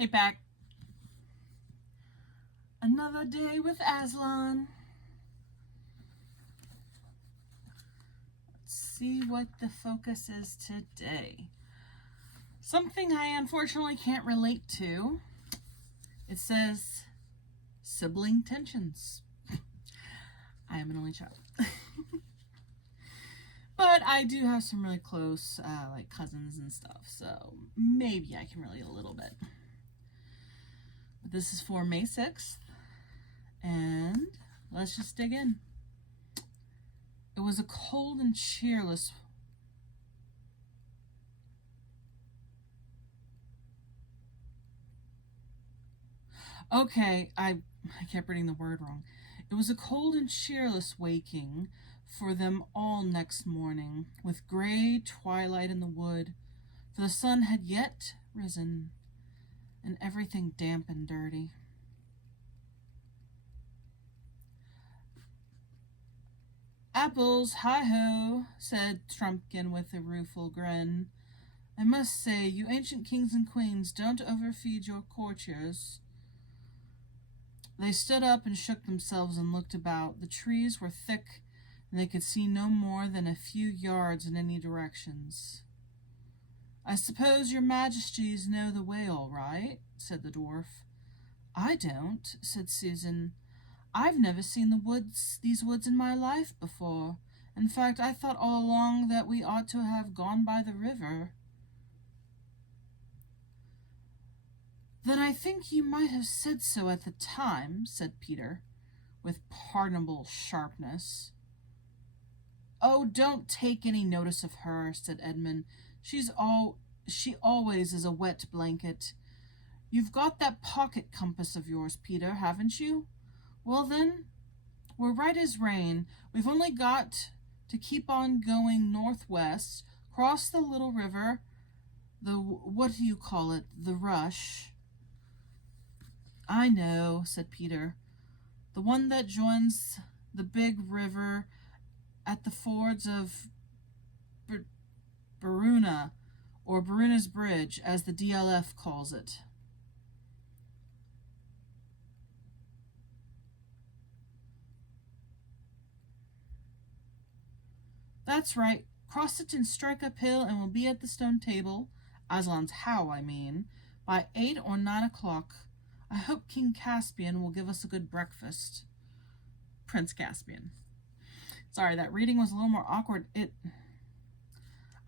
Hey, Pack. Another day with Aslan. Let's see what the focus is today. Something I unfortunately can't relate to. It says sibling tensions. I am an only child. But I do have some really close like cousins and stuff, so maybe I can relate a little bit. But this is for May 6th, and let's just dig in. It was a cold and cheerless I kept reading the word wrong. It was a cold and cheerless waking for them all next morning, with gray twilight in the wood, for the sun had yet risen, and everything damp and dirty. Apples, hi-ho, said Trumpkin with a rueful grin. I must say, you ancient kings and queens don't overfeed your courtiers. They stood up and shook themselves and looked about. The trees were thick, and they could see no more than a few yards in any directions. I suppose your majesties know the way all right, said the dwarf. I don't, said Susan. I've never seen these woods in my life before. In fact, I thought all along that we ought to have gone by the river. Then I think you might have said so at the time, said Peter, with pardonable sharpness. Oh, don't take any notice of her, said Edmund. She always is a wet blanket. You've got that pocket compass of yours, Peter, haven't you? Well then, we're right as rain. We've only got to keep on going northwest, cross the little river, what do you call it, the Rush. I know, said Peter. The one that joins the big river at the fords of Baruna, or Baruna's Bridge, as the DLF calls it. That's right. Cross it and strike uphill, and we'll be at the stone table, Aslan's how, I mean, by 8 or 9 o'clock. I hope King Caspian will give us a good breakfast. Prince Caspian. Sorry, that reading was a little more awkward. I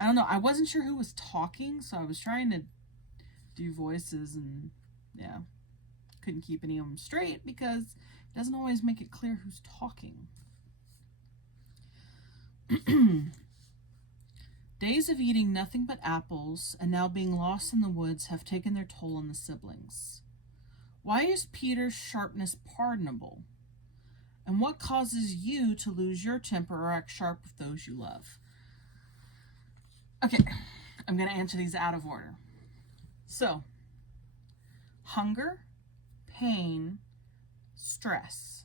don't know. I wasn't sure who was talking, so I was trying to do voices, and yeah, couldn't keep any of them straight because it doesn't always make it clear who's talking. Days of eating nothing but apples and now being lost in the woods have taken their toll on the siblings. Why is Peter's sharpness pardonable? And what causes you to lose your temper or act sharp with those you love? Okay, I'm going to answer these out of order. So, hunger, pain, stress.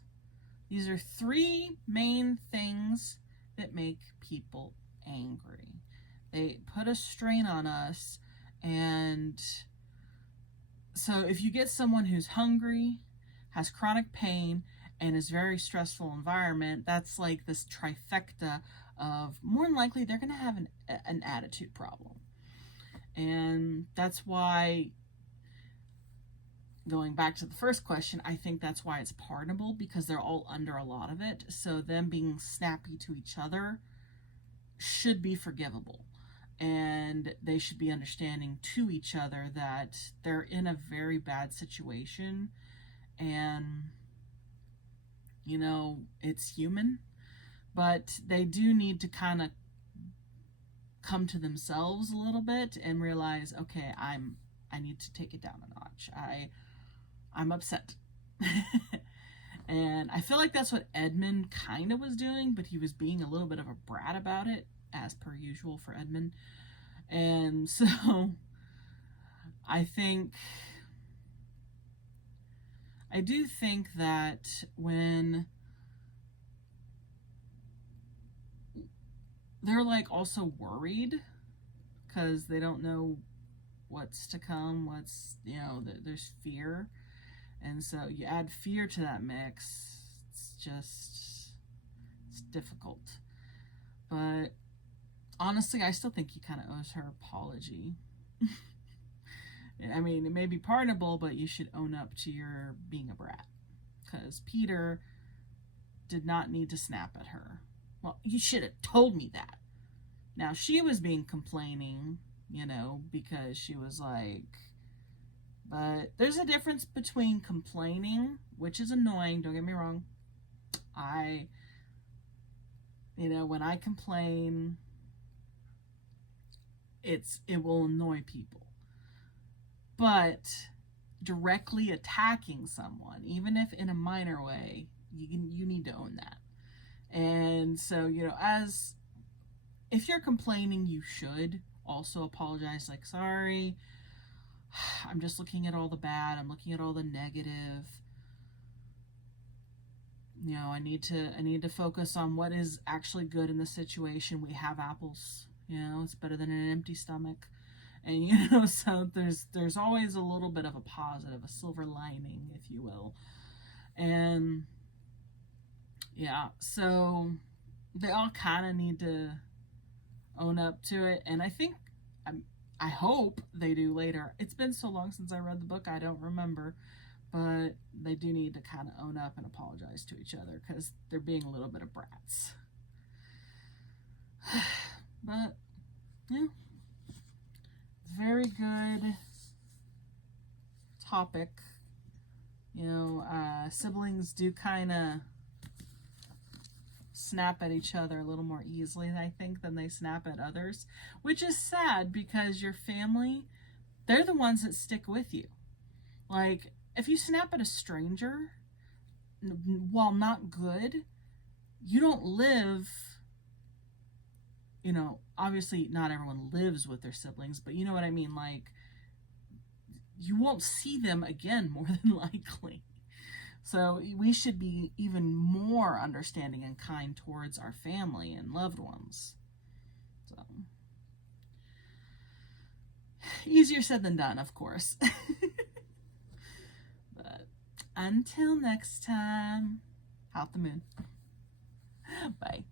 These are three main things that make people angry. They put a strain on us, and so if you get someone who's hungry, has chronic pain, and is very stressful environment, that's like this trifecta of more than likely they're going to have an attitude problem. And that's why, going back to the first question, I think that's why it's pardonable, because they're all under a lot of it. So them being snappy to each other should be forgivable. And they should be understanding to each other that they're in a very bad situation. And, you know, it's human. But they do need to kind of come to themselves a little bit and realize, okay, I need to take it down a notch. I'm upset. And I feel like that's what Edmund kind of was doing, but he was being a little bit of a brat about it, as per usual for Edmund. And so I do think that when they're like also worried because they don't know what's to come, what's, you know, there's fear. And so you add fear to that mix, it's difficult. But honestly, I still think he kind of owes her an apology. I mean, it may be pardonable, but you should own up to your being a brat. Because Peter did not need to snap at her. Well, you should have told me that. Now, she was being complaining, you know, because she was like, but there's a difference between complaining, which is annoying, don't get me wrong. You know, when I complain, it will annoy people. But directly attacking someone, even if in a minor way, you need to own that. And so, you know, if you're complaining, you should also apologize, like, sorry, I'm just looking at all the bad, I'm looking at all the negative. You know, I need to focus on what is actually good in the situation. We have apples, you know, it's better than an empty stomach. And, you know, so there's always a little bit of a positive, a silver lining, if you will. And yeah, so they all kind of need to own up to it. And I hope they do later. It's been so long since I read the book, I don't remember. But they do need to kind of own up and apologize to each other because they're being a little bit of brats. But, yeah. Very good topic. You know, siblings do kind of snap at each other a little more easily, I think, than they snap at others, which is sad because your family, they're the ones that stick with you. Like, if you snap at a stranger, while not good, you don't live, you know, obviously not everyone lives with their siblings, but you know what I mean, like, you won't see them again more than likely. So we should be even more understanding and kind towards our family and loved ones. So, easier said than done, of course. But until next time, out the moon. Bye.